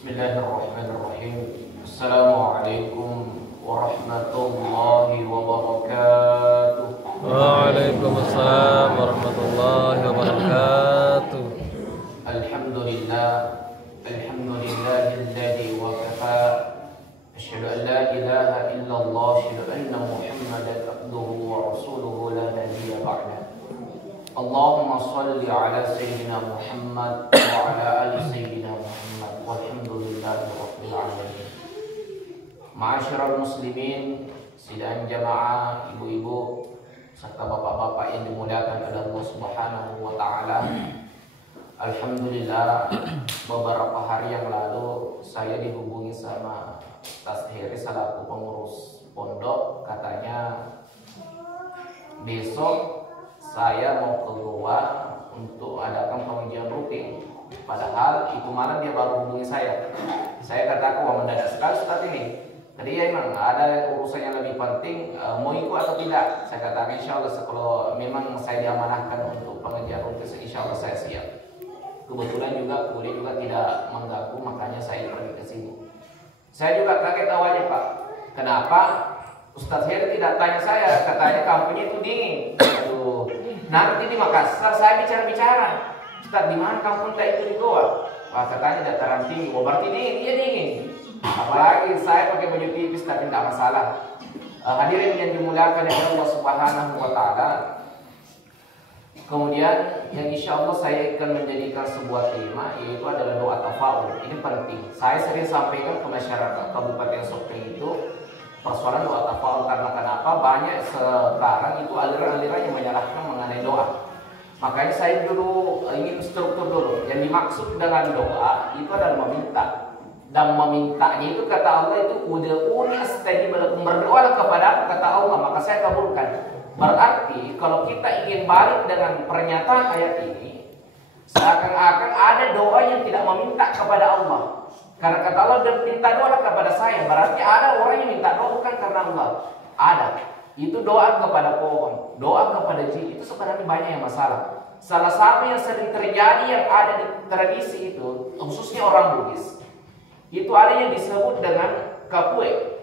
Bismillahirrahmanirrahim. Assalamualaikum warahmatullahi wabarakatuh. Waalaikumsalam warahmatullahi wabarakatuh. Alhamdulillah, alhamdulillahilladzi wakafa. Asyhadu an la ilaha illallah, asyhadu anna Muhammadan abduhu wa rasuluhu la nabiyya ba'da. Allahumma shalli ala sayyidina Muhammad wa ala ali sayyidina Muhammad. Walhamdulillahi rabbil alamin. Ma'asyiral muslimin, sidang jamaah, ibu-ibu serta bapak-bapak yang dimuliakan oleh Allah Subhanahu wa taala. Alhamdulillah, beberapa hari yang lalu saya dihubungi sama Ustaz Heri selaku pengurus pondok. Katanya besok saya mau keluar untuk adakan pengajian rutin. Padahal itu malam dia baru hubungi saya. Saya katakan, wah mendadak sekali Ustaz ini. Tadi ya memang ada urusan yang lebih penting, mau ikut atau tidak. Saya katakan insya Allah kalau memang saya diamanahkan untuk pengajian rutin, insya Allah saya siap. Kebetulan juga kuliah juga tidak mengganggu, makanya saya pergi ke sini. Saya juga kaget awalnya Pak. Kenapa Ustaz Heri tidak tanya saya? Katanya kampungnya itu dingin. Aduh, nanti di Makassar saya bicara-bicara. Ustaz, di mana kampung kita itu di Goa? Wah, katanya dataran tinggi. Oh, berarti dingin? Iya dingin. Apalagi saya pakai baju tipis tapi tidak masalah. Hadirin yang dimuliakan oleh Allah Subhanahu wa taala. Kemudian yang insya Allah saya akan menjadikan sebuah tema, yaitu adalah doa tafaul. Ini penting. Saya sering sampaikan ke masyarakat Kabupaten Sopeng itu persoalan doa tafaul, karena kenapa banyak sekarang itu aliran-aliran yang menyalahkan mengenai doa. Makanya saya dulu ingin struktur dulu. Yang dimaksud dengan doa itu adalah meminta. Dan memintanya itu kata Allah itu ud'uuni astajib lakum, berdoalah kepada kata Allah maka saya kabulkan. Berarti kalau kita ingin balik dengan pernyataan ayat ini, seakan-akan ada doa yang tidak meminta kepada Allah. Karena kata Allah, minta doa kepada saya, berarti ada orang yang minta doa bukan karena Allah. Ada. Itu doa kepada pohon, doa kepada jin, itu sebenarnya banyak yang masalah. Salah satu yang sering terjadi yang ada di tradisi itu, khususnya orang Bugis, itu ada yang disebut dengan kapue.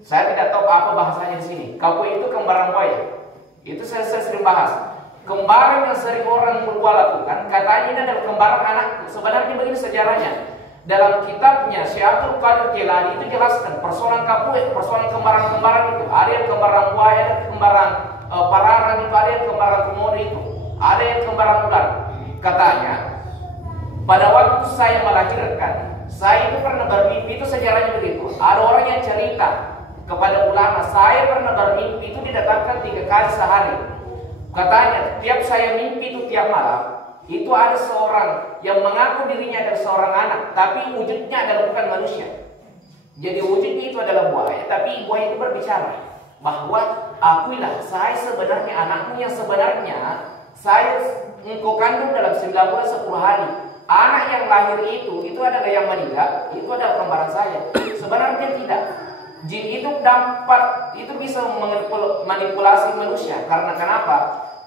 Saya tidak tahu apa bahasanya di sini. Kapue itu kembaran buaya. Itu saya sering bahas. Kembaran yang sering orang berdua lakukan, katanya ini adalah kembaran anakku. Sebenarnya begini sejarahnya. Dalam kitabnya Syekh Abdul Qadir Jilani itu jelaskan persoalan kapue, persoalan kembaran-kembaran itu. Ada yang kembaran buaya, ada kembaran pararang itu, ada yang kembaran komodo itu, ada yang kembaran ular. Katanya, pada waktu saya melahirkan, saya itu pernah bermimpi, itu sejarahnya begitu. Ada orang yang cerita kepada ulama, saya pernah bermimpi itu didatangkan 3 kali sehari. Katanya, tiap saya mimpi itu tiap malam, itu ada seorang yang mengaku dirinya adalah seorang anak, tapi wujudnya adalah bukan manusia. Jadi wujudnya itu adalah buaya, tapi buaya itu berbicara bahwa akuilah saya sebenarnya anakmu yang sebenarnya saya engkau kandung dalam 9 bulan 10 hari. Anak yang lahir itu adalah yang meninggal, itu adalah kembaran saya. Sebenarnya tidak. Jin itu dapat, itu bisa manipulasi manusia. Karena kenapa?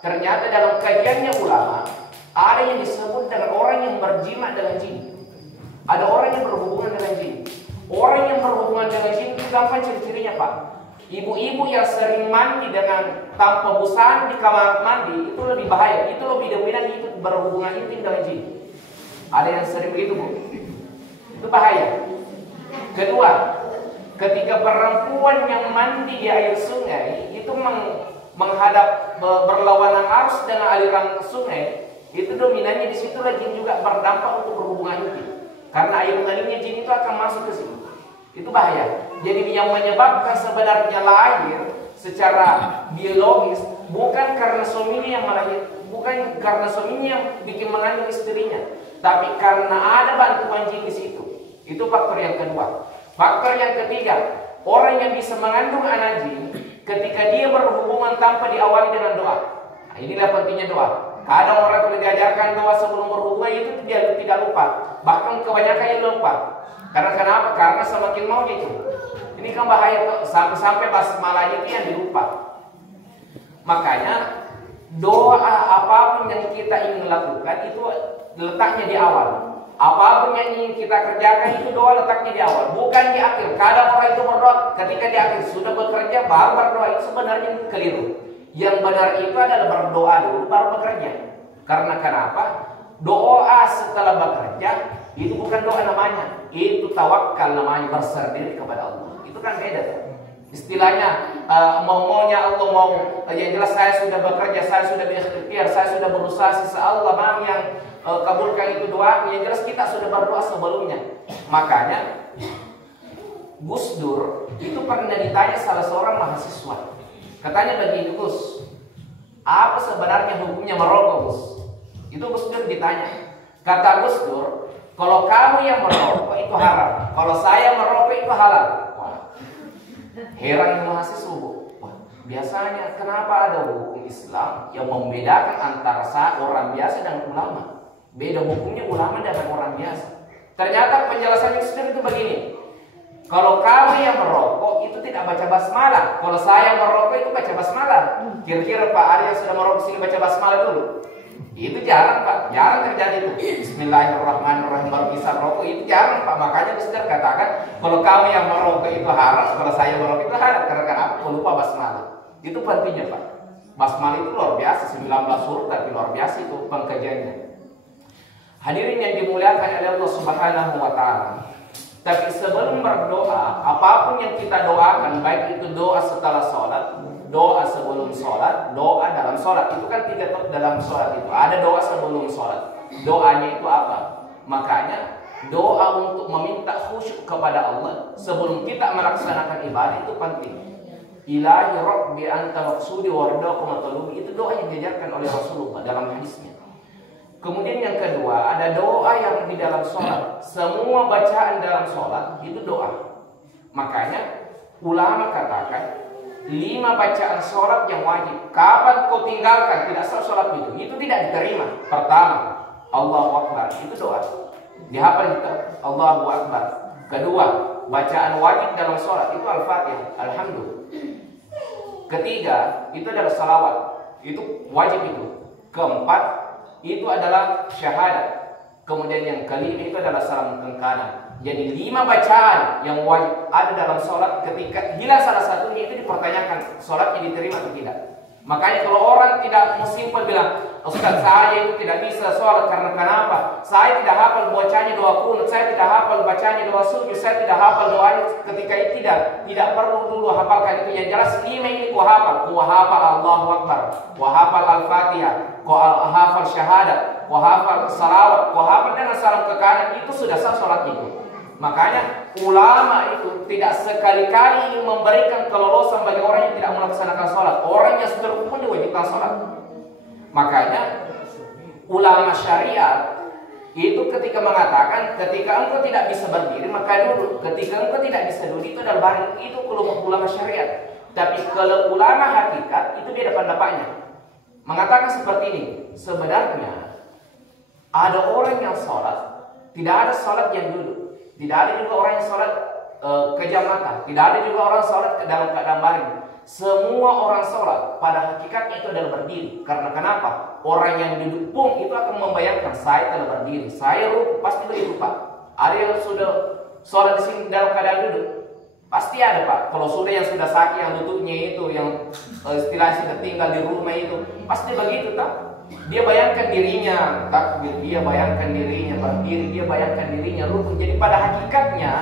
Ternyata dalam kajiannya ulama, ada yang disebut dengan orang yang berjima dengan jin. Ada orang yang berhubungan dengan jin. Orang yang berhubungan dengan jin itu gampang ciri-cirinya Pak. Ibu-ibu yang sering mandi dengan tanpa busana di kamar mandi itu lebih bahaya. Itu lebih dominan, itu berhubungan intim dengan jin. Ada yang sering begitu Bu. Itu bahaya. Kedua, ketika perempuan yang mandi di air sungai itu menghadap berlawanan arus dengan aliran sungai, itu dominannya di situ jin juga berdampak untuk berhubungan intim. Karena air mengalirnya jin itu akan masuk ke situ. Itu bahaya. Jadi yang menyebabkan sebenarnya lahir secara biologis bukan karena suaminya yang melahirkan, bukan karena suaminya yang bikin mengandung istrinya, tapi karena ada bantuan jin di situ. Itu faktor yang kedua. Faktor yang ketiga, orang yang bisa mengandung anak jin ketika dia berhubungan tanpa diawali dengan doa. Nah, inilah pentingnya doa. Kadang orang kalau diajarkan doa sebelum berhubungan itu dia tidak lupa. Bahkan kebanyakan yang lupa. Karena kenapa? Karena semakin mau itu. Ini kan bahaya sampai basmalah itu yang dilupa. Makanya doa apapun yang kita ingin lakukan itu letaknya di awal. Apapun yang ingin kita kerjakan itu doa letaknya di awal, bukan di akhir. Kadang orang itu berdoa ketika di akhir sudah bekerja baru berdoa, itu sebenarnya keliru. Yang benar itu adalah berdoa dulu baru bekerja. Karena kenapa? Doa setelah bekerja itu bukan doa namanya, itu tawakal namanya, berserah diri kepada Allah. Itu kan beda. Istilahnya maunya Allah mau, yang jelas saya sudah bekerja, saya sudah berikhtiar, saya sudah berusaha, sisa Allah mau yang kabulkan itu doa. Yang jelas kita sudah berdoa sebelumnya. Makanya Gus Dur itu pernah ditanya salah seorang mahasiswa, katanya begini, Gus, apa sebenarnya hukumnya merokok, Gus? Itu Gus Dur ditanya, kata Gus Dur, kalau kamu yang merokok itu haram, kalau saya merokok itu halal. Heran yang mahasiswa, wah, biasanya kenapa ada hukum Islam yang membedakan antara orang biasa dan ulama? Beda hukumnya ulama dengan orang biasa. Ternyata penjelasannya sendiri itu begini. Kalau kamu yang merokok itu tidak baca basmalah, kalau saya merokok itu baca basmalah. Kira-kira Pak Ari yang sudah merokok sini baca basmalah dulu? Itu jarang Pak, jarang terjadi itu. Bismillahirrahmanirrahim baru bisa merokok, itu jarang Pak. Makanya Ustaz katakan kalau kamu yang merokok itu haram, kalau saya merokok itu halal. Karena aku lupa basmalah. Itu pentingnya Pak. Basmalah itu luar biasa, 19 huruf tapi luar biasa itu pengkajiannya. Hadirin yang dimuliakan oleh Allah Subhanahu wa taala. Tapi sebelum berdoa, apapun yang kita doakan, baik itu doa setelah sholat, doa sebelum sholat, doa dalam sholat, itu kan 3 dalam sholat itu. Ada doa sebelum sholat. Doanya itu apa? Makanya doa untuk meminta khusyuk kepada Allah sebelum kita melaksanakan ibadah itu penting. Ilahi Rabbi anta maqsudi wardaku matlubi, itu doa yang diajarkan oleh Rasulullah dalam hadisnya. Kemudian yang kedua, ada doa yang di dalam sholat. Semua bacaan dalam sholat itu doa. Makanya ulama katakan 5 bacaan sholat yang wajib. Kapan kau tinggalkan tidak sah sholat itu tidak diterima. Pertama, Allahu Akbar, itu doa. Dihafal itu, Allahu Akbar. Kedua, bacaan wajib dalam sholat itu Al-Fatihah, Alhamdulillah. Ketiga, itu adalah salawat, itu wajib itu. Keempat, itu adalah syahadat. Kemudian yang kelima itu adalah salam kanan. Jadi 5 bacaan yang wajib ada dalam sholat. Ketika hilang salah satunya itu dipertanyakan sholatnya diterima atau tidak. Makanya kalau orang tidak simpel bilang, Ustaz saya itu tidak bisa sholat karena kenapa? Saya tidak hafal bacanya doa kunut, saya tidak hafal bacanya doa sujud, saya tidak hafal doanya ketika itu tidak perlu dulu hafalkan itu. Yang jelas 5 ini ku hafal Allahu Akbar, ku hafal Al-Fatihah, ku hafal syahadat, ku hafal salawat, ku hafal dengan salam ke kanan, itu sudah sah sholat itu. Makanya ulama itu tidak sekali-kali memberikan kelolosan bagi orang yang tidak melaksanakan sholat. Orang yang sudah rukun diwajibkan sholat. Makanya ulama syariat itu ketika mengatakan ketika engkau tidak bisa berdiri maka duduk. Ketika engkau tidak bisa duduk itu adalah baring. Itu ulama syariat. Tapi kalau ulama hakikat itu dia ada pendapatnya. Mengatakan seperti ini. Sebenarnya ada orang yang sholat, tidak ada sholat yang duduk. Tidak ada juga orang yang sholat kejam mata. Tidak ada juga orang sholat dalam keadaan baring. Semua orang sholat pada hakikatnya itu adalah berdiri. Karena kenapa? Orang yang duduk pun itu akan membayangkan saya telah berdiri. Saya rukuk pasti begitu Pak. Ada yang sudah sholat di sini dalam keadaan duduk? Pasti ada Pak. Kalau sudah yang sudah sakit, yang lututnya itu, yang istilahnya sudah tinggal di rumah itu, pasti begitu tak? Dia bayangkan dirinya takbir, dia bayangkan dirinya berdiri, dia bayangkan dirinya rukuk. Jadi pada hakikatnya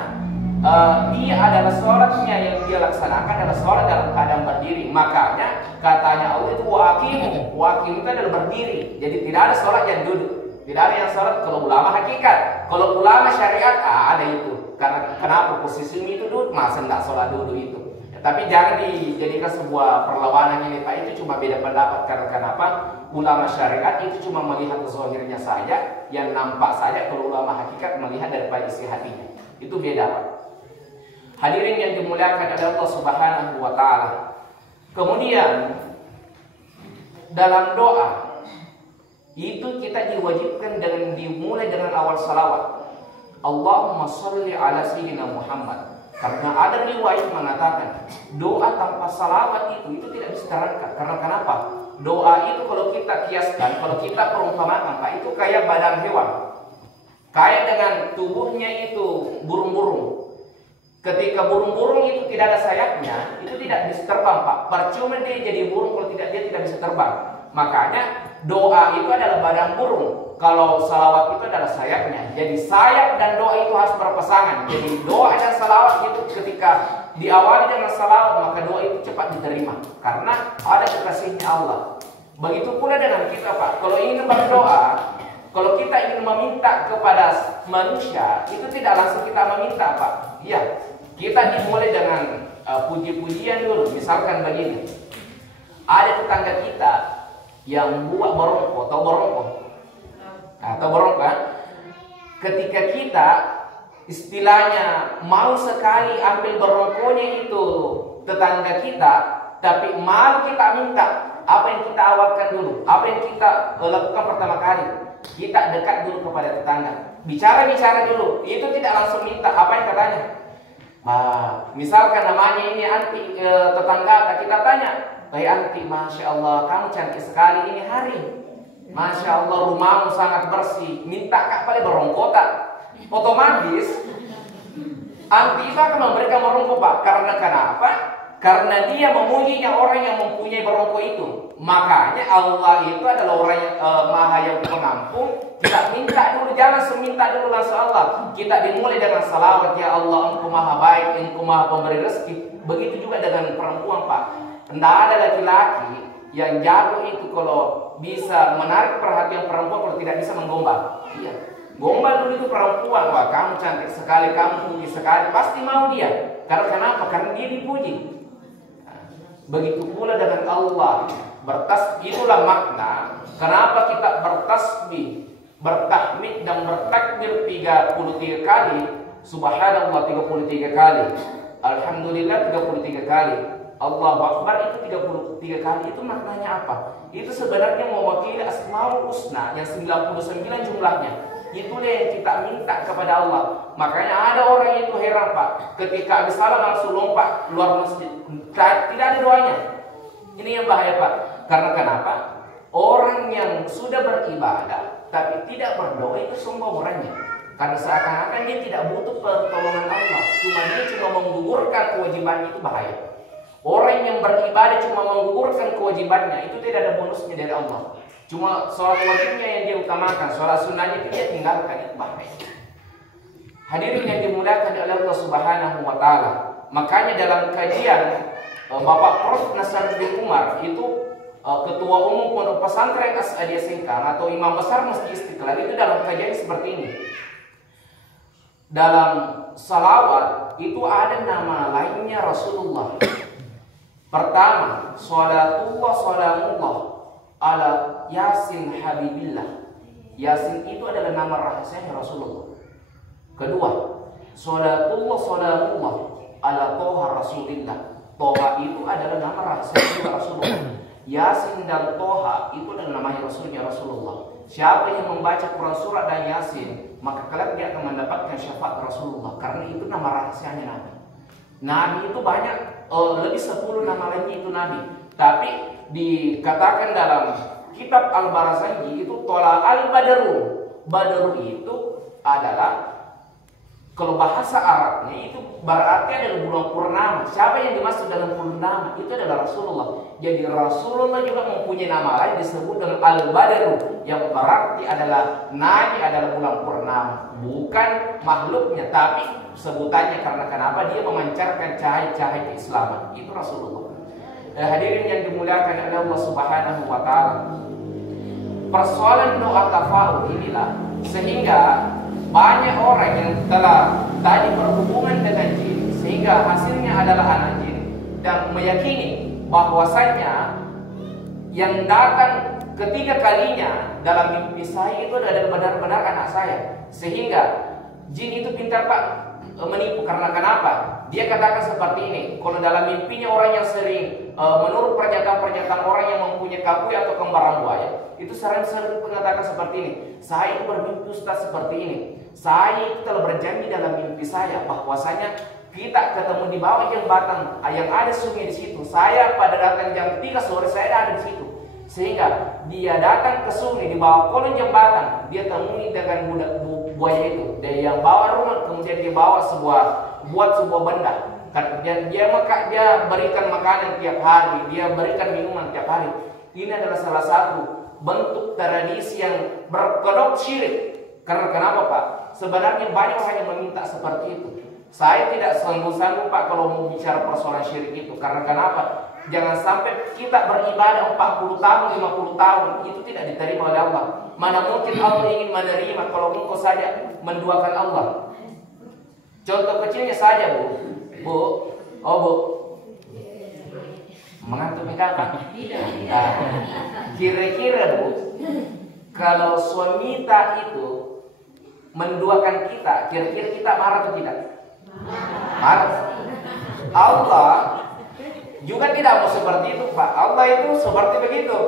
dia adalah sholatnya yang dia laksanakan adalah sholat dalam keadaan berdiri. Makanya katanya Allah itu waqimu itu adalah berdiri. Jadi tidak ada sholat yang duduk. Tidak ada yang sholat kalau ulama hakikat. Kalau ulama syariat ada itu. Karena kenapa posisi itu duduk, masa tidak sholat duduk itu. Tapi jangan dijadikan sebuah perlawanan ini Pak, itu cuma beda pendapat. Karena kenapa? Ulama syariat itu cuma melihat zahirnya saja, yang nampak saja. Kalau ulama hakikat melihat daripada isi hatinya. Itu beda Pak. Hadirin yang dimuliakan oleh Allah Subhanahu wa taala. Kemudian dalam doa itu kita diwajibkan dengan dimulai dengan awal salawat. Allahumma sholli ala sayyidina Muhammad. Karena ada riwayat mengatakan doa tanpa salawat itu tidak bisa terangkat. Karena kenapa? Doa itu kalau kita kiaskan, kalau kita perumpamakan Pak, itu kayak badan hewan. Kayak dengan tubuhnya itu burung-burung. Ketika burung-burung itu tidak ada sayapnya, itu tidak bisa terbang, Pak. Percuma dia jadi burung kalau dia tidak bisa terbang. Makanya doa itu adalah badan burung. Kalau salawat itu adalah sayapnya. Jadi sayap dan doa itu harus berpasangan. Jadi doa dan salawat itu ketika diawali dengan salawat, maka doa itu cepat diterima. Karena ada kekasihnya Allah. Begitu pula dengan kita, Pak. Kalau ingin berdoa, kalau kita ingin meminta kepada manusia, itu tidak langsung kita meminta, Pak. Iya, kita dimulai dengan puji-pujian dulu. Misalkan begini, ada tetangga kita yang buat borongko, atau borongko, kan? Ketika kita istilahnya mau sekali ambil borongkonya itu tetangga kita, tapi malu kita minta, apa yang kita awalkan dulu, apa yang kita lakukan pertama kali, kita dekat dulu kepada tetangga, bicara dulu. Itu tidak langsung minta. Apa yang katanya? Misalkan namanya ini anti tetangga, kita tanya, "Hai anti, masya Allah, kamu cantik sekali ini hari. Masya Allah, rumahmu sangat bersih. Minta kak pada berongkota." Otomatis anti itu akan memberikan berongko, Pak. Karena kenapa? Karena dia memujinya orang yang mempunyai berongko itu. Makanya Allah itu adalah orang yang maha yang pengampun. Tidak minta dulu, jangan seminta dulu langsung Allah. Kita dimulai dengan salawat, ya Allah, Engkau maha baik, Engkau maha pemberi rezeki. Begitu juga dengan perempuan, Pak. Tidak ada laki-laki yang jago itu kalau bisa menarik perhatian perempuan kalau tidak bisa menggombal. Iya, gombal dulu itu perempuan. Wah, kamu cantik sekali, kamu puji sekali, pasti mau dia. Karena kenapa? Karena dia dipuji. Begitu pula dengan Allah. Itulah makna kenapa kita bertasbih, bertahmid dan bertakbir 33 kali, subhanallah 33 kali, alhamdulillah 33 kali, Allahu Akbar itu 33 kali. Itu maknanya apa? Itu sebenarnya mewakili Asmaul Husna yang 99 jumlahnya. Itulah yang kita minta kepada Allah. Makanya ada orang itu heran, Pak, ketika habis salat langsung lompat keluar masjid, tidak ada doanya. Ini yang bahaya, Pak. Karena kenapa? Orang yang sudah beribadah tapi tidak berdoa itu sombong orangnya. Karena seakan-akan dia tidak butuh pertolongan Allah, dia cuma menggugurkan kewajibannya. Itu bahaya. Orang yang beribadah cuma menggugurkan kewajibannya, itu tidak ada bonusnya dari Allah. Cuma sholat wajibnya yang dia utamakan, sholat sunnahnya itu dia tinggalkan. Itu bahaya. Hadirin yang dimuliakan oleh Allah Subhanahu wa Ta'ala. Makanya dalam kajian Bapak Prof. Nasaruddin Umar itu Ketua Umum Pondok Pesantren As'adiyah Sengkang atau Imam Besar Masjid Istiqlal, itu dalam kajian seperti ini. Dalam salawat itu ada nama lainnya Rasulullah. Pertama, salatullah salamullah ala Yasin Habibillah. Yasin itu adalah nama rahasianya Rasulullah. Kedua, salatullah salamullah ala Toha Rasulillah. Toha itu adalah nama rahasianya Rasulullah. Yasin dan Toha itu adalah namanya Rasulnya Rasulullah. Siapa yang membaca Quran surat dan Yasin, maka kelak dia akan mendapatkan syafaat Rasulullah. Karena itu nama rahasianya Nabi. Nabi itu banyak, lebih 10 nama lainnya itu Nabi. Tapi dikatakan dalam kitab Al-Barazanji itu Tola Al-Badru. Badru itu adalah, kalau bahasa Arabnya itu berarti adalah bulan purnama. Siapa yang dimaksud dalam purnama? Itu adalah Rasulullah. Jadi Rasulullah juga mempunyai nama lain disebut dengan Al-Badru, yang berarti adalah Nabi adalah bulan purnama. Bukan makhluknya, tapi sebutannya. Karena kenapa? Dia memancarkan cahaya-cahaya keislaman. Itu Rasulullah. Hadirin yang dimuliakan oleh Allah Subhanahu wa Ta'ala. Persoalan doa tafa'ul inilah sehingga banyak orang yang telah tadi berhubungan dengan jin, sehingga hasilnya adalah anak jin, dan meyakini bahwasanya yang datang ketiga kalinya dalam mimpi saya itu adalah benar-benar anak saya. Sehingga jin itu pintar, Pak, menipu. Karena kenapa? Dia katakan seperti ini. Kalau dalam mimpinya orang yang sering menurut pernyataan-pernyataan orang yang mempunyai kabui atau kembaran buaya, itu sering mengatakan seperti ini. Saya itu bermimpi Ustaz seperti ini. Saya itu telah berjanji dalam mimpi saya bahwasanya kita ketemu di bawah jembatan yang ada sungai di situ. Saya pada datang jam 3 sore saya ada di situ. Sehingga dia datang ke sungai di bawah kolong jembatan, dia temui dengan buaya itu. Dia yang bawa runut, kemudian dia buat sebuah benda. Dia berikan makanan tiap hari, dia berikan minuman tiap hari. Ini adalah salah satu bentuk tradisi yang berkedok syirik. Karena kenapa Pak? Sebenarnya banyak orang yang meminta seperti itu. Saya tidak sanggup Pak kalau mau bicara persoalan syirik itu. Karena kenapa? Jangan sampai kita beribadah 40 tahun, 50 tahun, itu tidak diterima oleh Allah. Mana mungkin Allah ingin menerima kalau engkau saja menduakan Allah. Contoh kecilnya saja Bu. Oh Bu, mengantuk kapan? Nah, kira-kira Bu, kalau suamita itu menduakan kita, kira-kira kita marah atau tidak? Marah. Allah juga tidak mau seperti itu Pak. Allah itu seperti begitu.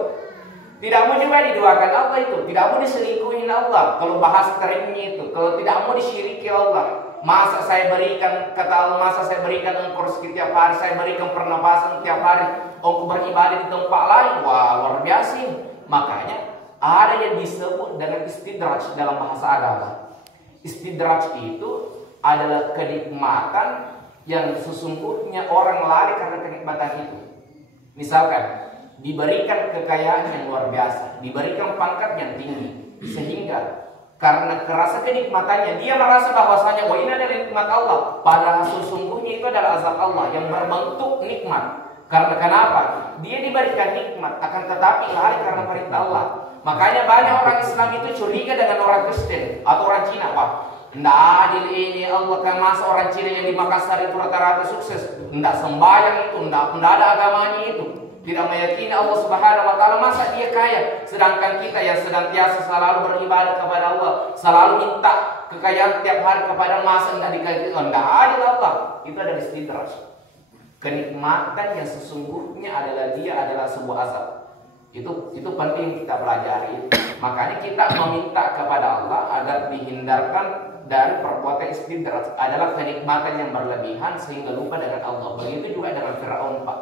Tidak mau juga didoakan Allah itu. Tidak mau diselingkuhin Allah. Kalau bahasa kerennya itu. Kalau tidak mau disyiriki Allah. Masa saya berikan, kata Allah, masa saya berikan engkau rezeki tiap hari. Saya berikan pernapasan tiap hari. Engkau beribadah di tempat lain. Wah luar biasa. Makanya ada yang disebut dengan istidraj dalam bahasa agama. Istidraj itu adalah kenikmatan yang sesungguhnya orang lari karena kenikmatan itu. Misalkan diberikan kekayaan yang luar biasa, diberikan pangkat yang tinggi, sehingga karena kerasa kenikmatannya dia merasa bahwasanya ini adalah nikmat Allah, padahal sesungguhnya itu adalah azab Allah yang berbentuk nikmat. Karena kenapa? Dia diberikan nikmat, akan tetapi lari karena perintah Allah. Makanya banyak orang Islam itu curiga dengan orang Kristen atau orang Cina. Wah, nggak adil ini Allah, kan masa orang Cina yang di Makassar itu rata-rata sukses, nggak sembahyang itu, nggak ada agamanya itu, tidak meyakini Allah Subhanahu Wa Taala, masa dia kaya? Sedangkan kita yang senantiasa selalu beribadah kepada Allah, selalu minta kekayaan tiap hari kepada masa nggak dikasih, nggak adil Allah. Itu adalah istidraj. Kenikmatan yang sesungguhnya adalah sebuah azab. Itu penting kita pelajari. Makanya kita meminta kepada Allah agar dihindarkan dari perbuatan istidraj, adalah kenikmatan yang berlebihan sehingga lupa dengan Allah. Begitu juga dengan Firaun Pak.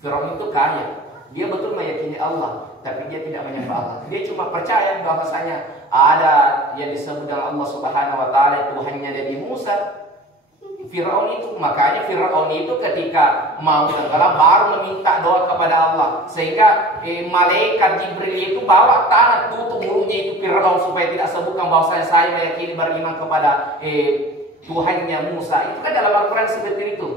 Firaun itu kaya, dia betul meyakini Allah, tapi dia tidak menyembah Allah. Dia cuma percaya bahwasanya ada yang disebut dengan Allah Subhanahu Wa Taala, Tuhannya Nabi Musa. Firaun itu, makanya Firaun itu ketika mau tenggelam baru meminta doa kepada Allah, sehingga malaikat Jibril itu bawa tangan tutup mulutnya itu Firaun supaya tidak sebutkan bahwasanya saya meyakini beriman kepada Tuhannya Musa. Itu kan dalam Al-Quran seperti itu.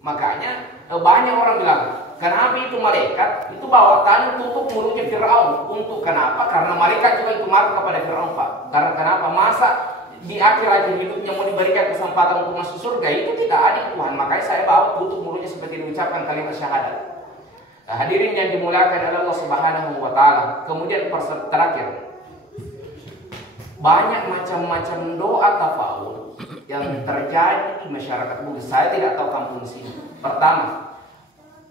Makanya banyak orang bilang, kenapa itu malaikat itu bawa tangan tutup mulutnya Firaun? Untuk kenapa? Karena malaikat juga itu marah kepada Firaun Pak. Karena kenapa? Masa di akhir hidupnya mau diberikan kesempatan untuk masuk surga? Itu tidak adil Tuhan. Makanya saya bawa tutup mulutnya seperti diucapkan kalimat syahadat. Nah, hadirin yang dimuliakan oleh Allah Subhanahu Wa Taala. Kemudian terakhir, banyak macam-macam doa tafaul yang terjadi di masyarakat Bugis. Saya tidak tahu kampung sini. Pertama,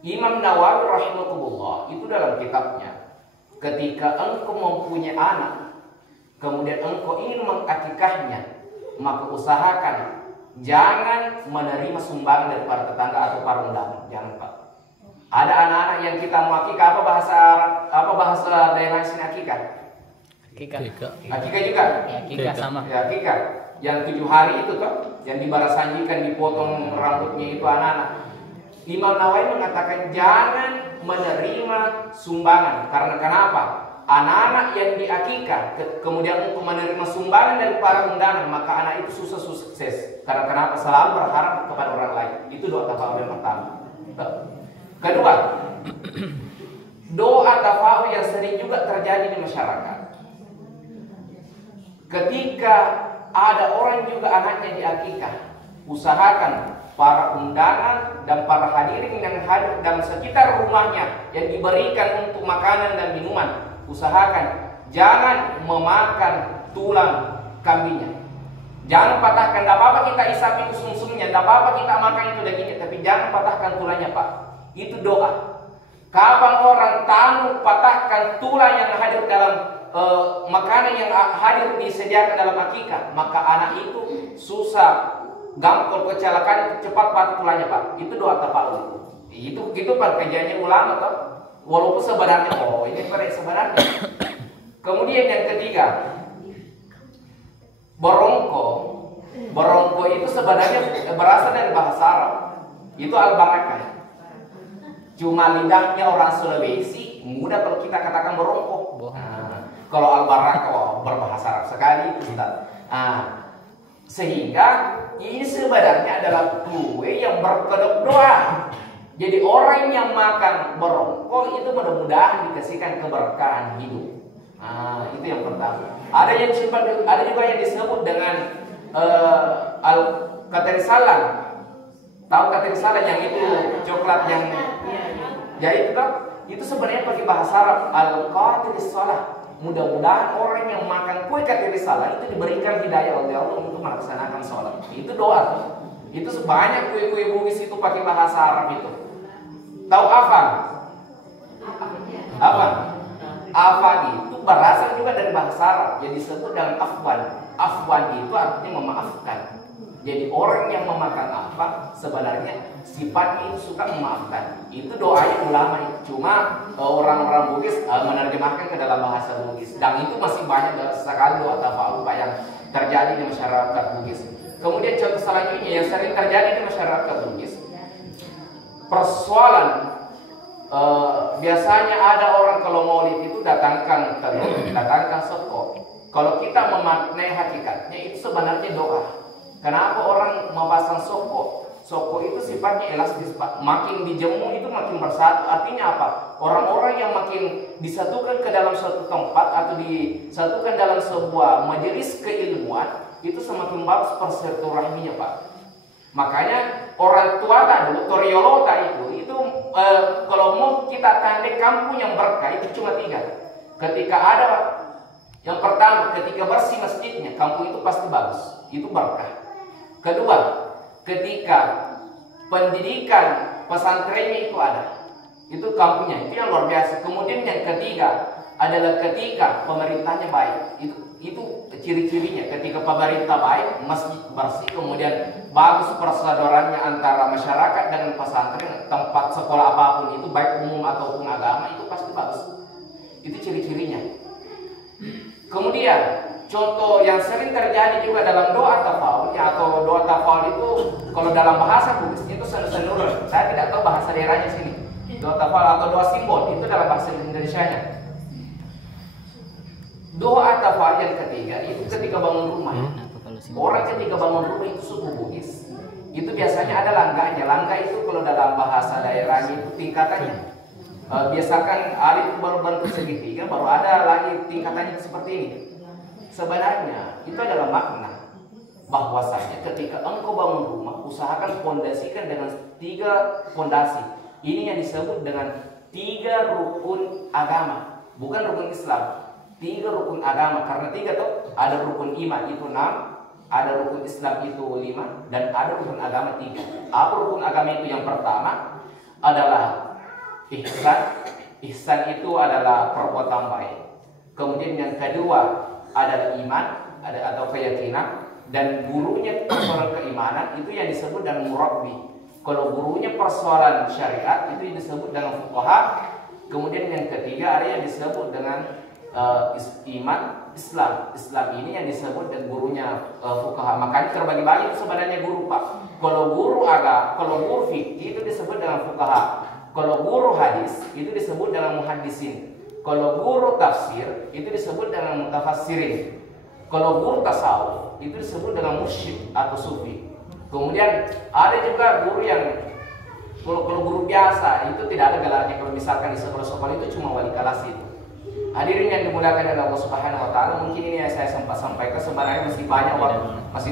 Imam Nawawi rahimahullah itu dalam kitabnya, ketika engkau mempunyai anak, kemudian engkau ingin mengakikahnya, maka usahakan jangan menerima sumbangan dari para tetangga atau para undangan. Jangan Pak. Ada anak-anak yang kita mau akikah, apa bahasa daerah sini akikah? Akikah juga? Akikah sama. Ya, akikah. Yang 7 hari itu toh, yang dibarasanjikan, dipotong rambutnya itu anak-anak. Imam Nawawi mengatakan jangan menerima sumbangan. Karena kenapa? Anak-anak yang diakikah kemudian untuk menerima sumbangan dari para undangan, maka anak itu susah sukses. Karena kenapa? Selalu berharap kepada orang lain. Itu doa tafaul yang pertama. Kedua, doa tafaul yang sering juga terjadi di masyarakat. Ketika ada orang juga anaknya diakikah, usahakan para undangan dan para hadirin yang hadir dalam sekitar rumahnya yang diberikan untuk makanan dan minuman, usahakan jangan memakan tulang kambingnya. Jangan patahkan. Tidak apa-apa kita isap itu sumsumnya, tidak apa-apa kita makan itu dagingnya, tapi jangan patahkan tulangnya Pak. Itu doa. Kapan orang tamu patahkan tulang yang hadir dalam makanan yang hadir disediakan dalam akikah, maka anak itu susah, gampang kecelakaan, cepat patah tulangnya Pak. Itu doa tafaul. Itu pekerjaannya ulama toh. Walaupun sebenarnya ini sebenarnya. Kemudian yang ketiga, Borongko, borongko itu sebenarnya berasal dari bahasa Arab. Itu al-barakah. Cuma lidahnya orang Sulawesi mudah kalau kita katakan borongko. Kalau al-barakah berbahasa Arab sekali itu Ustaz. Sehingga ini sebenarnya adalah kue yang berkedok doa. Jadi orang yang makan borongko itu mudah-mudahan dikasihkan keberkahan hidup. Itu yang pertama. Ada juga yang disebut dengan al-katerisalan. Tahu katerisalan yang itu coklat yang ya itu kan? Itu sebenarnya pakai bahasa Arab al-katerisalah. Mudah-mudahan orang yang makan kue katerisalah itu diberikan hidayah oleh Allah untuk melaksanakan sholat. Itu doa. Itu sebanyak kue-kue Bugis itu pakai bahasa Arab itu. Tahu apa? Apa? Apa itu berasal juga dari bahasa Arab. Jadi disebut dengan afwan. Afwan itu artinya memaafkan. Jadi orang yang memakan apa sebenarnya sifatnya itu suka memaafkan. Itu doanya ulama itu. Cuma orang-orang Bugis menerjemahkan ke dalam bahasa Bugis. Dan itu masih banyak sekali doa tafa'ul yang terjadi di masyarakat Bugis. Kemudian contoh selanjutnya yang sering terjadi di masyarakat Bugis. Persoalan biasanya ada orang kalau maulid itu datangkan telur, datangkan soko. Kalau kita memaknai hakikatnya itu sebenarnya doa. Kenapa orang memasang soko? Soko itu sifatnya elastis, Pak. Makin dijemur itu makin bersatu. Artinya apa? Orang-orang yang makin disatukan ke dalam suatu tempat atau disatukan dalam sebuah majelis keilmuan itu semakin bagus persilaturahminya, Pak. Makanya orang tua dulu, Toriolota itu kalau mau kita tandai kampung yang berkah itu cuma 3. Ketika ada yang pertama, ketika bersih masjidnya, kampung itu pasti bagus, itu berkah. Kedua, ketika pendidikan pesantrennya itu ada, itu kampungnya, itu yang luar biasa. Kemudian yang ketiga adalah ketika pemerintahnya baik, itu ciri-cirinya. Ketika pemerintah baik, masjid bersih, kemudian bagus persaudaranya antara masyarakat dengan pesantren, tempat sekolah apapun itu baik umum ataupun agama itu pasti bagus. Itu ciri-cirinya. Kemudian contoh yang sering terjadi juga dalam doa tafa'ul atau doa tafa'ul itu kalau dalam bahasa Bugis itu senur-senur. Saya tidak tahu bahasa daerahnya sini. Doa tafa'ul atau doa simbol itu dalam bahasa Indonesianya. Doa tafa'ul yang ketiga itu ketika bangun rumah. Orang ketika bangun rumah itu suku Bugis. Itu biasanya ada langganya. Langga itu kalau dalam bahasa daerahnya itu tingkatannya. Biasakan alif baru bentuk segitiga, baru ada lagi tingkatannya seperti ini. Sebenarnya itu adalah makna bahwasanya ketika engkau bangun rumah, usahakan fondasikan dengan 3 fondasi. Ini yang disebut dengan 3 rukun agama, bukan rukun Islam. 3 rukun agama, karena 3 tuh ada rukun iman itu 6, ada rukun Islam itu 5, dan ada rukun agama 3. Apa rukun agama itu? Yang pertama adalah ihsan. Ihsan itu adalah perbuatan baik. Kemudian yang kedua adalah iman atau keyakinan, dan gurunya persoalan keimanan itu yang disebut dengan murabbi. Kalau gurunya persoalan syariat itu yang disebut dengan fuqaha. Kemudian yang ketiga ada yang disebut dengan iman Islam. Islam ini yang disebut dengan gurunya fuqaha. Makanya terbagi-bagi itu sebenarnya guru, Pak. Kalau guru agama, kalau guru fikih itu disebut dengan fuqaha. Kalau guru hadis itu disebut dengan muhaddisin. Kalau guru tafsir itu disebut dengan mutafassirin. Kalau guru tasawuf itu disebut dengan mursyid atau sufi. Kemudian ada juga guru yang kalau guru biasa itu tidak ada gelarnya. Kalau misalkan di sekolah-sekolah itu cuma wali kelas itu. Hadirin yang dimuliakan oleh Allah Subhanahu wa taala, mungkin ini yang saya sempat sampaikan. Sebenarnya masih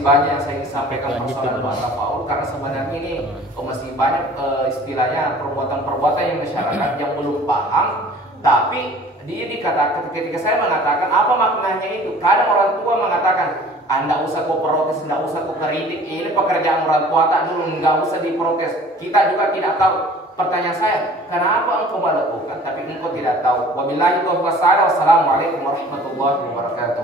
banyak yang saya ingin sampaikan persoalan doa tafa'ul, karena sebenarnya ini masih banyak istilahnya perbuatan-perbuatan yang masyarakat yang belum paham. Tapi dia dikatakan, ketika saya mengatakan apa maknanya itu, kadang orang tua mengatakan, Anda usah kau protes, Anda usah kau kritik, ini pekerjaan orang tua, tak dulu, nggak usah diprotes. Kita juga tidak tahu. Pertanyaan saya, kenapa engkau melakukan tapi engkau tidak tahu? Wabillahi taufiq. Wassalamualaikum warahmatullahi wabarakatuh.